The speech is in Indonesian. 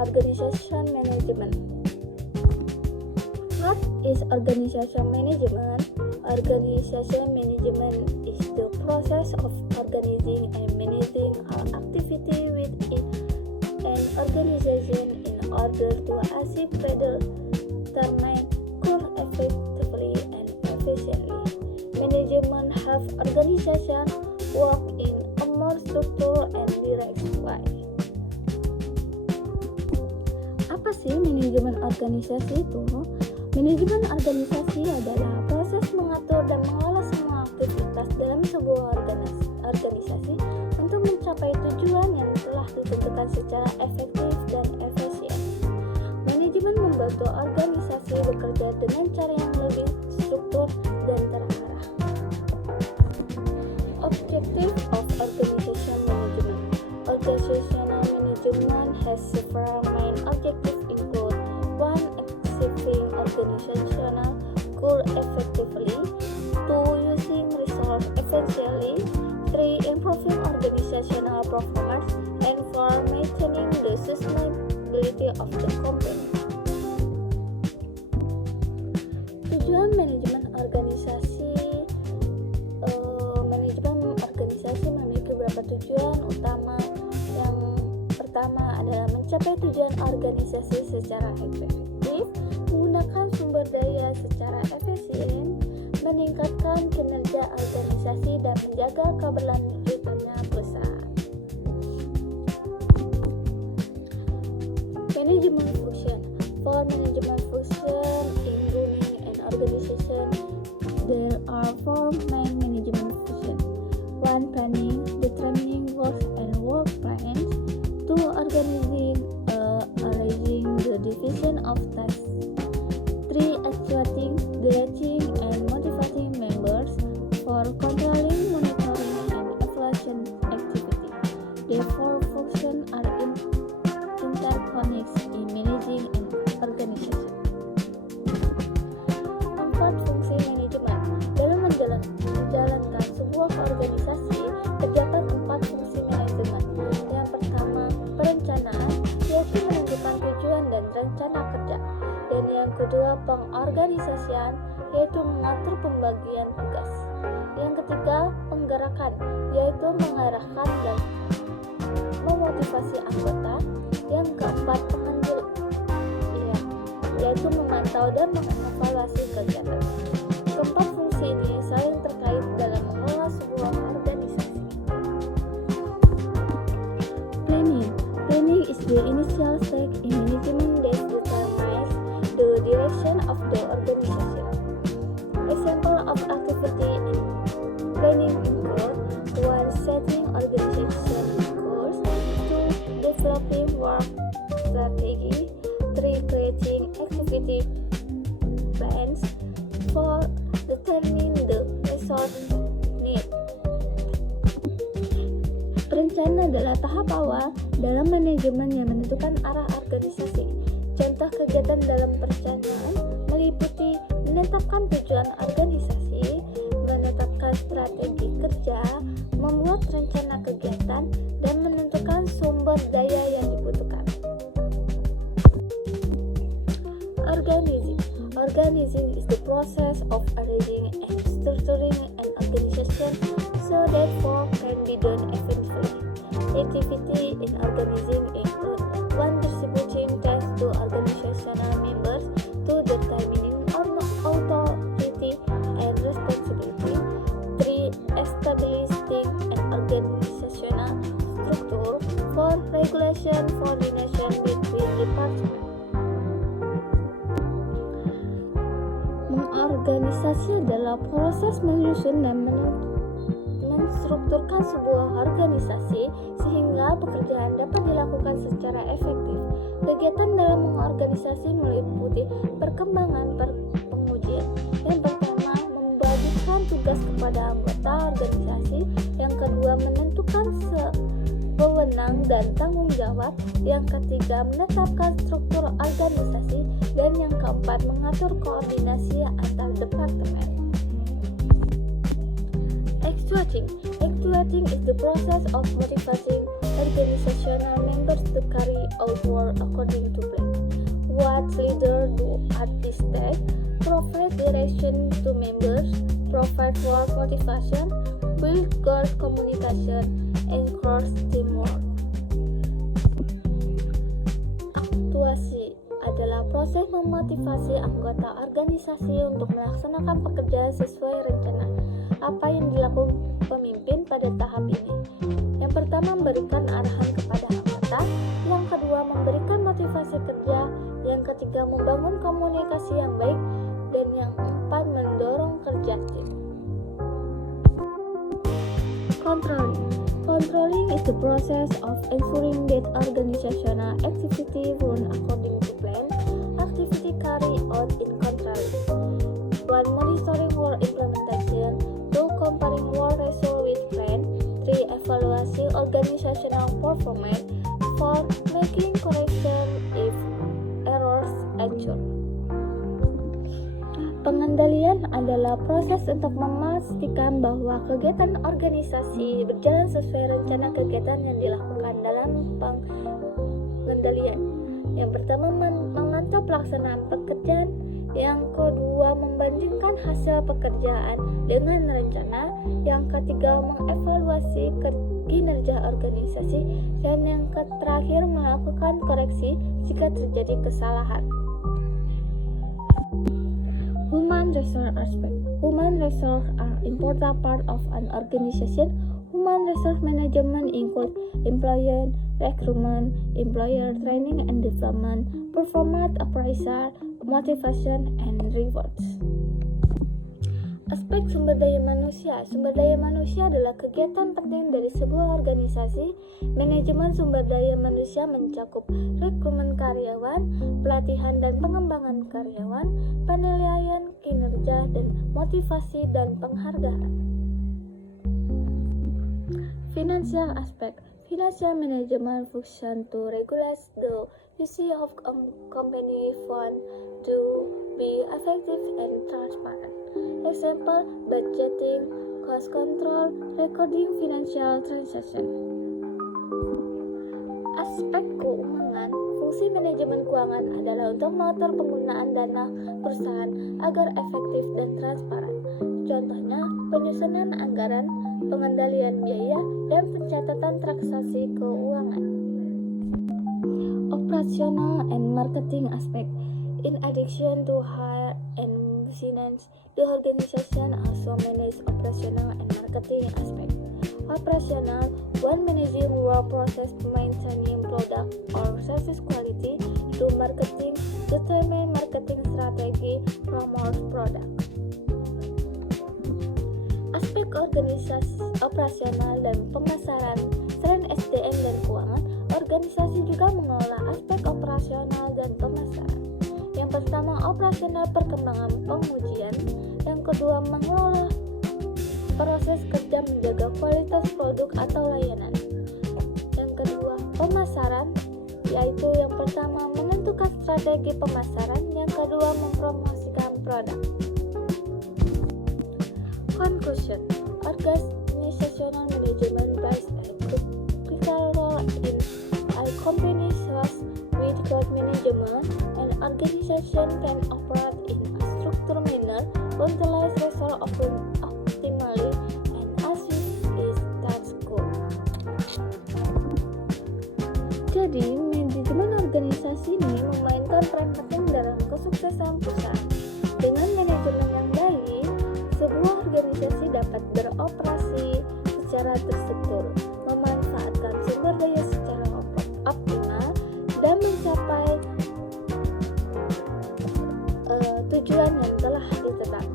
Organization management. What is organization management? Organization management is the process of organizing and managing all activity within an organization in order to achieve predetermined goals effectively and efficiently. Management helps organization work in a more structured and direct way. Apa sih manajemen organisasi itu? Manajemen organisasi adalah proses mengatur dan mengelola semua aktivitas dalam sebuah organisasi untuk mencapai tujuan yang telah ditentukan secara efektif dan efisien. Manajemen membantu organisasi bekerja dengan cara yang lebih struktur dan terarah. Objective of organization management. Organizational management has several main objectives include 1. Achieving organizational goals effectively, 2. Using resources efficiently, 3. Improving organizational performance, and 4. Maintaining the sustainability of the company. Tujuan manajemen organisasi. Manajemen organisasi memiliki beberapa tujuan utama. Yang pertama adalah mencapai tujuan organisasi secara efektif, menggunakan sumber daya secara efisien, meningkatkan kinerja organisasi, dan menjaga keberlanjutannya perusahaan. Management function. For management function in running an organization, there are 4 main management functions. 1. Planning, determining goals and work plans. 2. Arranging the division of tasks. 3. Actuating, directing, and motivating members. 4. Controlling, monitoring, and evaluation activity. The 4 functions are interconnected in managing an organization. 4 fungsi manajemen. Dalam menjalankan sebuah organisasi, terdapat 4 fungsi manajemen. Yang pertama, perencanaan, yaitu menentukan tujuan dan rencana kerja. Dan yang kedua, pengorganisasian, yaitu mengatur pembagian tugas. Yang ketiga, penggerakan, yaitu mengarahkan dan memotivasi anggota. Yang keempat, yaitu memantau dan mengevaluasi kegiatan. Keempat fungsi ini saling terkait dalam mengelola sebuah organisasi. Planning is the initial stage in management that determines the direction of the organization. Example of activity in planning include 1. Setting organization goals, 2. Developing work strategy, 3. Creating activity plans, 4. Determining the resource need. Perencanaan adalah tahap awal dalam manajemen yang menentukan arah organisasi. Contoh kegiatan dalam perencanaan meliputi menetapkan tujuan organisasi, menetapkan strategi kerja, membuat rencana kegiatan, dan menentukan sumber daya yang dibutuhkan. Organizing is the process of arranging and structuring an organization so that work can be done effectively. Activity in organizing include 1. Distributing tasks to organizational members, 2. Determining authority and responsibility, 3. Establishing an organizational structure, 4. Regulation, coordination between departments. Organisasi adalah proses menyusun dan menstrukturkan sebuah organisasi sehingga pekerjaan dapat dilakukan secara efektif. Kegiatan dalam mengorganisasi meliputi perkembangan pengujian. Yang pertama, membagikan tugas kepada anggota organisasi. Yang kedua, menentukan wewenang dan tanggung jawab. Yang ketiga, menetapkan struktur organisasi. Dan yang keempat, mengatur koordinasi antar departemen. Actuating is the process of motivating organizational members to carry out work according to plan. What leaders do at this stage: provide direction to members, provide work motivation, build goal communication, encourage teamwork. Aktuasi adalah proses memotivasi anggota organisasi untuk melaksanakan pekerjaan sesuai rencana. Apa yang dilakukan pemimpin pada tahap ini? Yang pertama, memberikan arahan kepada anggota. Yang kedua, memberikan motivasi kerja. Yang ketiga, membangun komunikasi yang baik. Dan yang keempat, mendorong kerja tim. Controlling is the process of ensuring that organizational activity run according to plan. Activity carried out in controlling. 1. Monitoring work implementation. 2. Comparing work result with plan. 3. Evaluasi organizational performance. 4. Making correction if errors occur. Pengendalian adalah proses untuk memastikan bahwa kegiatan organisasi berjalan sesuai rencana kegiatan yang dilakukan dalam pengendalian. Yang pertama, memantau pelaksanaan pekerjaan. Yang kedua, membandingkan hasil pekerjaan dengan rencana. Yang ketiga, mengevaluasi kinerja organisasi. Dan yang terakhir, melakukan koreksi jika terjadi kesalahan. Human resource aspect. Human resources are important part of an organization. Human resource management includes employee recruitment, employer training and development, performance appraisal, motivation, and rewards. Aspek sumber daya manusia. Sumber daya manusia adalah kegiatan penting dari sebuah organisasi. Manajemen sumber daya manusia mencakup rekrutmen karyawan, pelatihan dan pengembangan karyawan, penilaian kinerja, dan motivasi dan penghargaan. Financial aspect. Financial management function to regulate the use of company fund to be effective and transparent. Example, budgeting, cost control, recording financial transaction. Aspek keuangan. Fungsi manajemen keuangan adalah untuk mengatur penggunaan dana perusahaan agar efektif dan transparan. Contohnya, penyusunan anggaran, pengendalian biaya, dan pencatatan transaksi keuangan. Operational and marketing aspect. In addition to hire and finance, the organization also manages operational and marketing aspect. Operational, one managing work process, maintaining product or service quality. 2. Marketing, determine marketing strategy, promote product. Aspek organisasi operasional dan pemasaran. Selain SDM dan keuangan, organisasi juga mengelola aspek operasional dan pemasaran. Yang pertama, operasional perkembangan pengujian. Yang kedua, mengelola proses kerja menjaga kualitas produk atau layanan. Yang kedua, pemasaran, yaitu yang pertama menentukan strategi pemasaran, yang kedua mempromosikan produk. Conclusion. Organizational management plays a critical role in a company's success. With good management, an organization can operate in a structured manner, utilize resources optimally, and achieve its task goal. Jadi, manajemen organisasi ini memainkan peran penting dalam kesuksesan perusahaan. Dengan manajemen yang baik, sebuah organisasi dapat beroperasi secara terstruktur, memanfaatkan sumber daya secara optimal, dan mencapai tujuan yang telah ditetapkan.